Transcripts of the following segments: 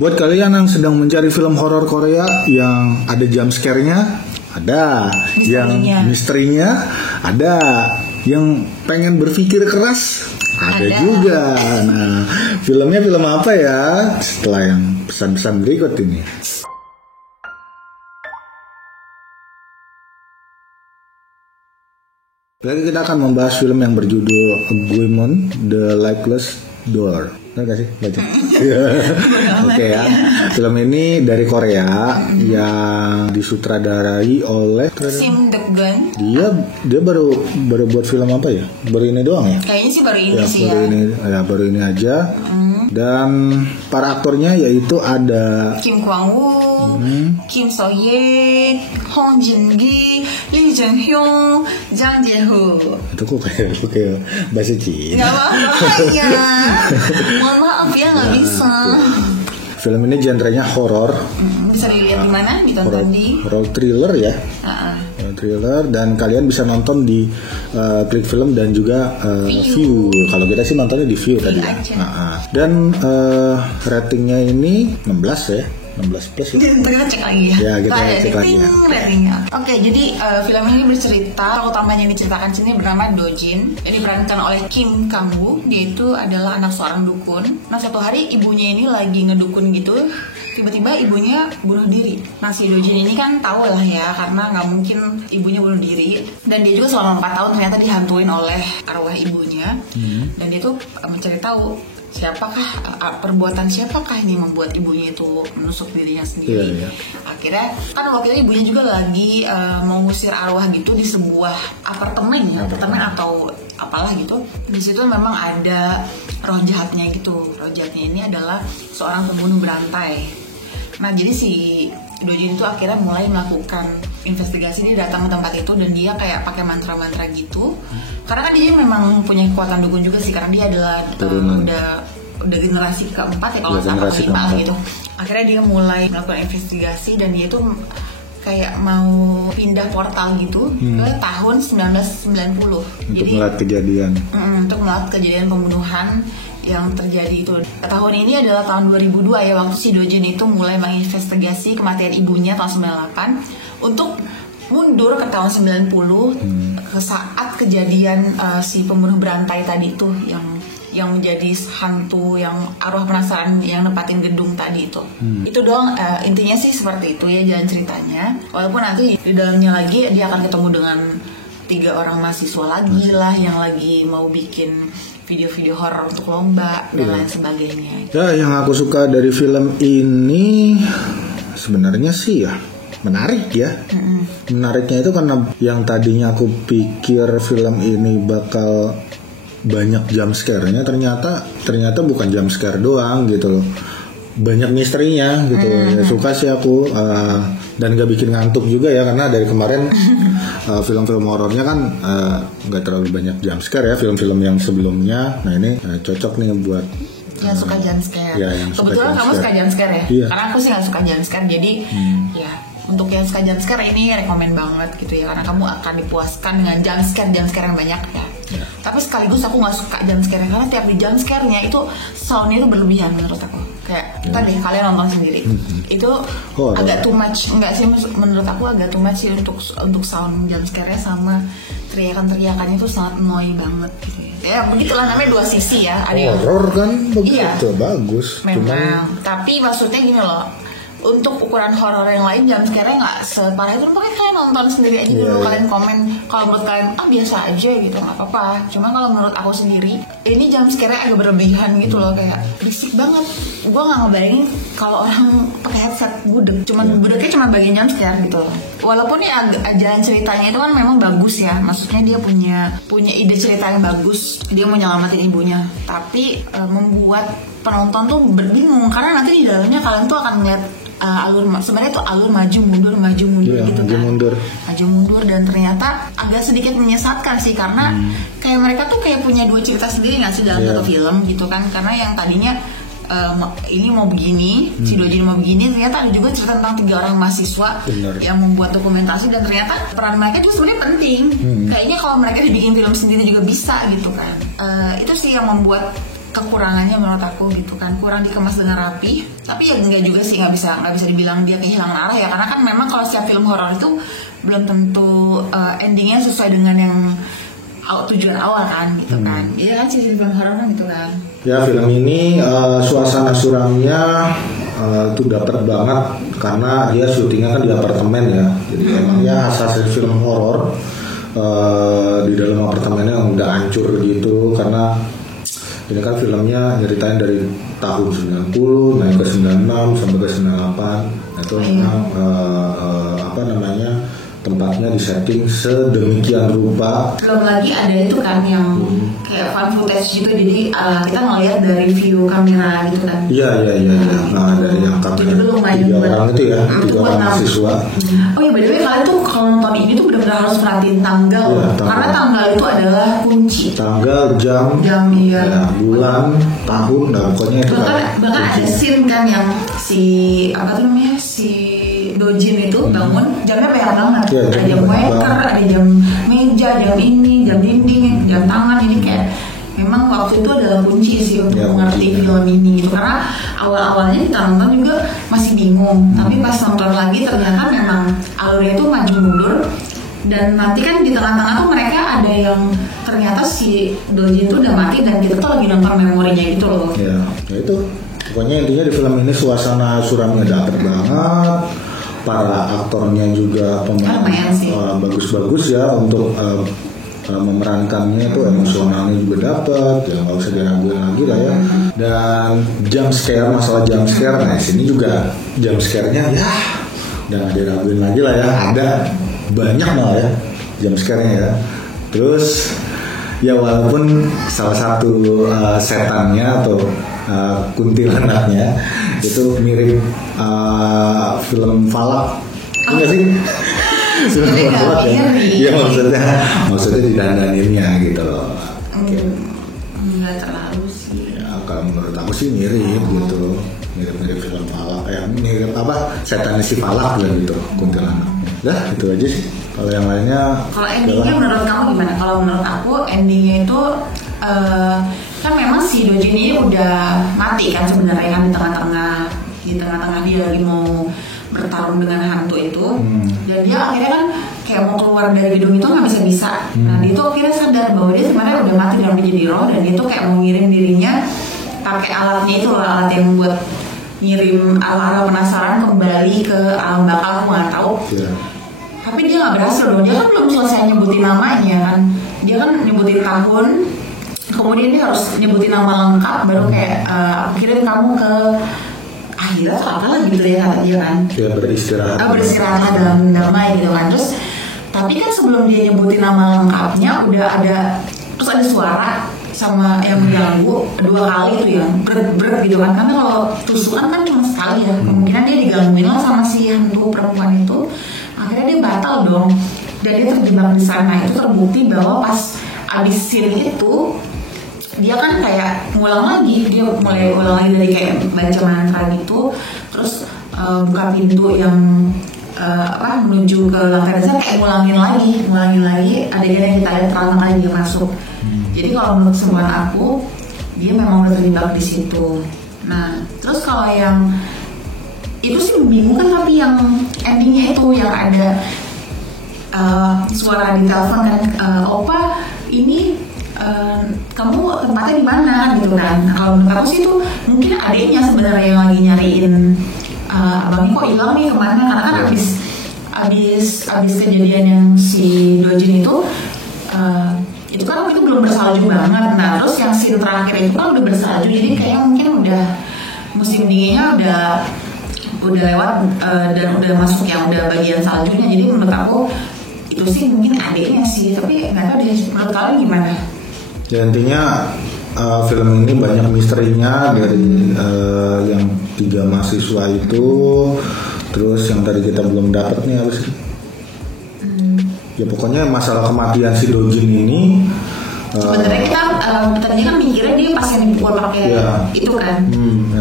Buat kalian yang sedang mencari film horor Korea yang ada jump scare-nya, ada, yang misterinya, ada, yang pengen berpikir keras, ada juga. Nah, filmnya film apa ya? Setelah yang pesan-pesan berikut ini. Lagi kita akan membahas film yang berjudul Guillemot the Lightless Door. Benar gak sih baca? Oke ya. Film ini dari Korea yang disutradarai oleh Sim Deok-gun. Dia baru buat film apa ya? Baru ini doang ya? Kayaknya sih baru ini sih ya. Baru ini aja. Dan para aktornya yaitu ada Kim Kwang-woo, Kim So-hye, Hong Jin-gi, Lee Jung-hyun, Jang Jae-ho. Itu kok kayak bahasa Cina. Gak apa-apa ya. Mohon maaf ya, gak bisa. Film ini genrenya horor. Bisa dilihat di mana? Ditonton di horror thriller ya. Thriller, dan kalian bisa nonton di Klik Film dan juga View. Kalau kita sih nontonnya di View tadi ya. Dan ratingnya ini 16 ya. 16 plus ya. Kita cek lagi ya. Ya, kita cek lagi ya. Ratingnya. Oke, jadi film ini bercerita, tokoh utamanya yang diceritakan sini bernama Do Jin. Jadi diperankan oleh Kim Kang-woo. Dia itu adalah anak seorang dukun. Nah, suatu hari ibunya ini lagi ngedukun gitu. Tiba-tiba ibunya bunuh diri. Nah, si Do Jin ini kan tahu lah ya, karena nggak mungkin ibunya bunuh diri. Dan dia juga selama 4 tahun ternyata dihantuin oleh arwah ibunya. Dan dia tuh mencari tahu perbuatan siapakah ini membuat ibunya itu menusuk dirinya sendiri. Akhirnya kan waktu itu ibunya juga lagi mau ngusir arwah gitu di sebuah apartemen atau apalah gitu. Di situ memang ada roh jahatnya gitu. Roh jahatnya ini adalah seorang pembunuh berantai. Nah, jadi si Do Jin itu akhirnya mulai melakukan investigasi. Dia datang ke tempat itu dan dia kayak pakai mantra-mantra gitu. Karena kan dia memang punya kekuatan dukun juga sih, karena dia adalah udah generasi keempat ya kalau nggak salah gitu. Akhirnya dia mulai melakukan investigasi dan dia tuh kayak mau pindah portal gitu ke tahun 1990 untuk melihat kejadian. Untuk melihat kejadian pembunuhan yang terjadi itu. Tahun ini adalah tahun 2002 ya, waktu si Do Jin itu mulai menginvestigasi kematian ibunya tahun 98 untuk mundur ke tahun 90 ke saat kejadian si pembunuh berantai tadi tuh yang menjadi hantu, yang arwah penasaran yang nempatin gedung tadi itu. Itu doang, intinya sih seperti itu ya jalan ceritanya. Walaupun nanti di dalamnya lagi dia akan ketemu dengan 3 orang mahasiswa lagi lah yang lagi mau bikin video-video horor untuk lomba dan lain sebagainya. Ya, yang aku suka dari film ini sebenarnya sih ya menarik ya. Menariknya itu karena yang tadinya aku pikir film ini bakal banyak jump scare-nya, ternyata bukan jump scare doang gitu loh. Banyak misterinya gitu. Ya, suka sih aku dan gak bikin ngantuk juga ya, karena dari kemarin film-film horornya kan gak terlalu banyak jump scare ya, film-film yang sebelumnya. Nah, ini cocok nih buat yang suka jump scare. Ya, kebetulan kamu suka jump scare ya? Iya. Karena aku sih gak suka jump scare, jadi ya untuk yang suka jump scare ini rekomen banget gitu ya, karena kamu akan dipuaskan dengan jump scare yang banyak ya. Tapi sekaligus aku nggak suka jump scare karena tiap di jump scare-nya itu soundnya itu berlebihan menurut aku. Kayak tadi kalian nonton sendiri itu agak too much, enggak sih menurut aku agak too much sih untuk sound jump scare-nya, sama teriakan-teriakannya itu sangat annoying banget gitu ya. Ya begitulah, namanya 2 sisi ya. Ada horor kan begitu bagus. Memang. Tapi maksudnya gini loh, untuk ukuran horor yang lain jump scare-nya nggak separah itu, makanya kalian nonton sendiri aja dulu. Kalian komen kalau menurut kalian biasa aja gitu, nggak apa-apa. Cuma kalau menurut aku sendiri ini jump scare-nya agak berlebihan gitu loh, kayak berisik banget. Gue nggak ngebayangin kalau orang pakai headset budek, budeknya cuma bagian jump scare gitu loh. Walaupun ya jalan ceritanya itu kan memang bagus ya, maksudnya dia punya ide cerita yang bagus, dia mau nyelamatin ibunya, tapi membuat penonton tuh berbingung karena nanti di dalamnya kalian tuh akan melihat sebenarnya tuh alur maju mundur gitu kan. Maju mundur dan ternyata agak sedikit menyesatkan sih, karena kayak mereka tuh kayak punya 2 cerita sendiri nggak sih dalam satu film gitu kan. Karena yang tadinya ini mau begini, si Do Jin mau begini, ternyata ada juga cerita tentang 3 orang mahasiswa yang membuat dokumentasi, dan ternyata peran mereka juga sebenarnya penting. Kayaknya kalau mereka dibikin film sendiri juga bisa gitu kan. Itu sih yang membuat kekurangannya menurut aku gitu kan, kurang dikemas dengan rapi. Tapi ya enggak juga sih, nggak bisa dibilang dia kehilangan arah ya, karena kan memang kalau setiap film horor itu belum tentu endingnya sesuai dengan yang tujuan awal kan gitu kan. Iya kan sih film horor kan gitu kan. Ya film ini suasana suramnya itu dapat banget karena dia syutingnya kan di apartemen ya. Jadi emangnya asal film horor di dalam apartemennya yang udah hancur gitu, karena ini kan filmnya nyeritain dari tahun 90 naik ke 96 sampai ke 98. Itu memang apa namanya, tempatnya disetting sedemikian rupa. Belum lagi ada itu kan yang kayak fan footage gitu, jadi kita ngeliat dari view kamera gitu kan. Iya. Nah dari yang kamera 3 orang itu ya, 3 orang mahasiswa. Oh iya, by the way kalian tuh kalau nonton ini tuh benar-benar harus perhatiin tanggal, karena tanggal itu adalah kunci. Tanggal, jam iya. Ya, bulan, tahun, nah pokoknya itu bahkan ada scene kan yang si apa tuh namanya, si Dojin itu bangun jamnya banyak banget. Ya, ada jam waker, ada jam meja, jam ini, jam dinding, jam tangan. Ini kayak memang waktu itu adalah kunci sih untuk mengerti film ini gitu. Karena awal-awalnya kita nonton juga masih bingung, tapi pas nonton lagi ternyata memang alurnya itu maju mundur. Dan nanti kan di tengah-tengah tuh mereka ada yang ternyata si Dojin itu udah mati dan kita tuh lagi nonton memorinya gitu loh. Ya itu pokoknya intinya di film ini suasana suramnya dapet banget. Para aktornya juga bagus-bagus ya untuk memerankannya, itu emosionalnya juga dapat, ya nggak usah diraguin lagi lah ya. Dan jump scare, masalah jump scare, nah sini juga jump scare-nya ya udah nggak diraguin lagi lah ya, ada banyak malah ya jump scare-nya ya. Terus ya walaupun salah satu setannya atau kuntilanaknya itu mirip film Falak, enggak sih? Film Falak ya? Iya maksudnya didandaninnya gitu loh. Enggak terlalu sih. Ya kalau menurut aku sih mirip gitu, mirip film Falak, mirip apa? Setannya si Falak gitu, kuntilanak. Dah itu aja sih. Kalau yang lainnya. Kalau endingnya menurut kamu gimana? Kalau menurut aku endingnya itu kan memang si Dojin ini udah mati kan sebenarnya kan di tengah-tengah dia lagi mau bertarung dengan hantu itu. Dan dia akhirnya kan kayak mau keluar dari gedung itu nggak bisa. Nah dia tuh akhirnya sadar bahwa dia sebenarnya udah mati dalam jadi roh, dan dia tuh kayak mau ngirim dirinya pakai alatnya itu, alat yang buat ngirim arwah penasaran kembali ke alam bakal, aku nggak tahu. Tapi dia nggak berhasil loh, dia kan belum selesai nyebutin namanya kan, dia kan nyebutin tahun, kemudian dia harus nyebutin nama lengkap, baru kayak kirim kamu ke akhirat atau apa gitu ya kata dia kan. Ya beristirahat dalam damai gitu kan. Terus tapi kan sebelum dia nyebutin nama lengkapnya udah ada, terus ada suara sama yang mengganggu 2 kali tuh yang berat gitu kan. Karena kalau tusukan kan cuma sekali ya, kemungkinan dia digangguin lah sama si hantu perempuan itu. Akhirnya dia batal dong, dan dia terjebak di sana. Itu terbukti bahwa pas abis scene itu dia kan kayak ngulang lagi, dia mulai ulang lagi dari kayak baca mantra gitu, terus buka pintu yang menuju ke lantai dasar, kayak ngulangin lagi adegan yang kita lihat pertama kali dia masuk. Jadi kalau menurut kesimpulan aku, dia memang udah terjebak di situ. Nah terus kalau yang itu sih membingungkan, tapi yang endingnya itu yang ada suara di telepon kan, opa ini kamu tempatnya di mana gitu kan. Nah, kalau menurut aku sih itu mungkin adiknya sebenarnya yang lagi nyariin abangnya kok hilang nih kemana, karena kan abis kejadian yang si Dojin itu kan itu belum bersalju banget. Nah terus yang scene terakhir itu kan udah bersalju, jadi kayaknya mungkin udah musim dinginnya udah lewat dan udah masuk yang udah bagian saljunya. Jadi menurut aku itu sih mungkin adiknya sih, tapi nggak tahu deh menurut kalian gimana. Ya intinya film ini banyak misterinya dari yang 3 mahasiswa itu. Terus yang tadi kita belum dapat nih apa sih? Ya pokoknya masalah kematian si Dojin ini. Sebenarnya kita tadinya kan mikirnya dia pas yang dipukul pakai itu kan,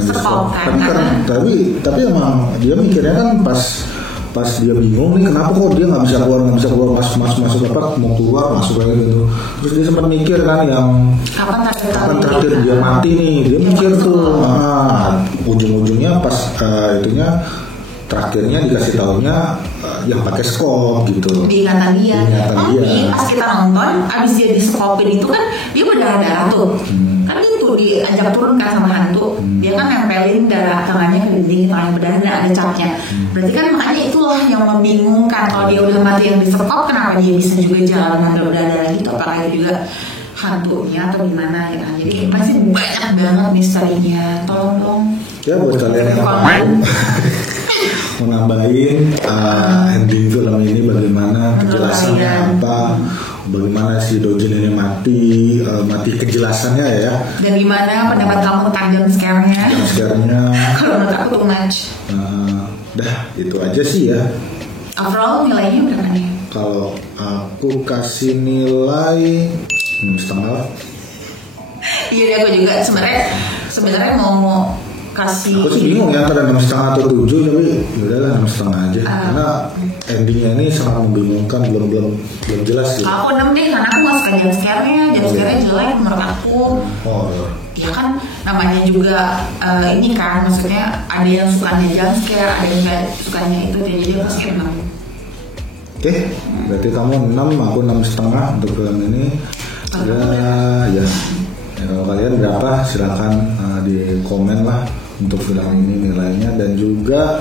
stop kan. Tapi emang dia mikirnya kan pas pas dia bingung nih kenapa kok dia nggak bisa keluar masuk apa mau keluar masuk kayak gitu. Terus dia sempat mikir kan yang kapan terakhir dia mati nih, dia mikir tuh. Ujung-ujungnya pas itunya terakhirnya dikasih taunya yang pakai skop gitu. Diingatan dia. Tapi pas kita nonton, abis dia di skopin itu kan dia berdarah-darah tuh. Kan itu diajak turun kan sama hantu. Dia kan nempelin darah tangannya ke dinding, tangannya berdarah dan ada capnya. Berarti kan makanya itulah yang membingungkan. Kalau dia udah mati yang di skop, kenapa dia bisa juga jalan sambil berdarah gitu? Apakah juga hantunya atau gimana ya kan? Jadi masih banyak banget misterinya. Tolong ya buat kalian yang mau nambahin ending film ini bagaimana, kejelasannya apa, bagaimana si Dojin ini mati kejelasannya ya. Dan gimana pendapat kamu tentang jump scare-nya? Kalau menurut aku too much. Dah itu aja sih ya. Overall nilainya berapa nih? Kalau aku kasih nilai 6,5. Iya, aku juga sebenarnya mau kasih. Aku sih bingung ya antara 6,5 atau 7, tapi yaudahlah 6,5 aja. Karena endingnya ini sangat membingungkan, belum jelas gitu. Aku 6 deh, karena aku gak suka jump scare-nya jelek menurut aku. Ya kan namanya juga ini kan, maksudnya ada yang sukanya jump scare, ada yang gak sukanya itu, jadi aku skip 6. Oke, berarti kamu 6, aku 6,5 untuk film ini. Ya, kalau kalian berapa silakan di komen lah untuk film ini nilainya, dan juga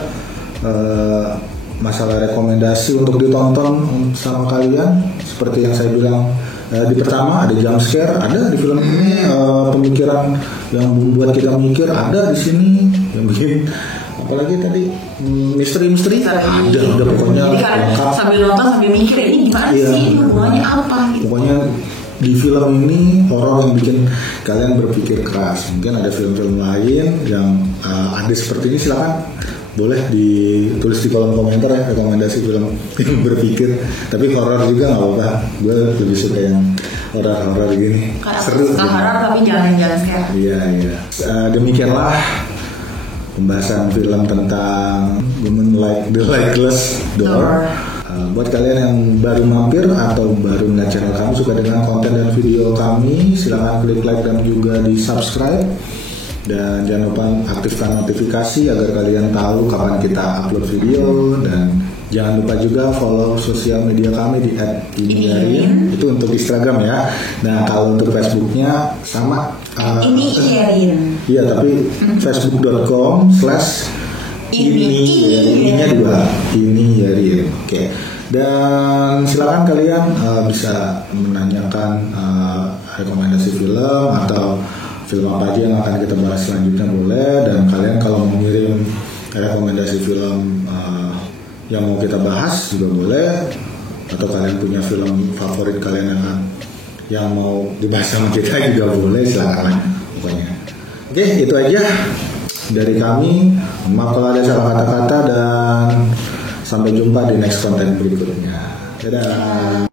masalah rekomendasi untuk ditonton sama kalian. Seperti yang saya bilang di pertama, ada jump scare, ada di film ini pemikiran yang membuat kita mikir, ada di sini yang bikin apalagi tadi misteri ada udah pokoknya lengkap. Sambil nonton sambil mikir ini gimana sih, hubungannya apa gitu. Pokoknya di film ini horor yang bikin kalian berpikir keras. Mungkin ada film-film lain yang ada seperti ini, silakan boleh ditulis di kolom komentar ya, rekomendasi film yang berpikir. Tapi horor juga nggak apa-apa, gue lebih suka yang horor gini. Seru. Horor tapi jangan scare. Iya. Demikianlah pembahasan film tentang Women Like the Lightless Door. Buat kalian yang baru mampir atau baru melihat channel kami, suka dengan konten dan video kami, silahkan klik like dan juga di subscribe. Dan jangan lupa aktifkan notifikasi agar kalian tahu kapan kita upload video. Dan jangan lupa juga follow sosial media kami di @iniyarin. Itu untuk Instagram ya. Nah kalau untuk Facebooknya sama iniyarin. Iya, tapi facebook.com/ininya 2 iniyarin. Oke. Dan silakan kalian bisa menanyakan rekomendasi film atau film apa aja yang akan kita bahas selanjutnya boleh. Dan kalian kalau mau ngirim rekomendasi film yang mau kita bahas juga boleh, atau kalian punya film favorit kalian yang mau dibahas sama kita juga boleh, silakan pokoknya. Oke, itu aja dari kami. Maaf kalau ada salah kata-kata, dan sampai jumpa di next konten berikutnya. Dadah.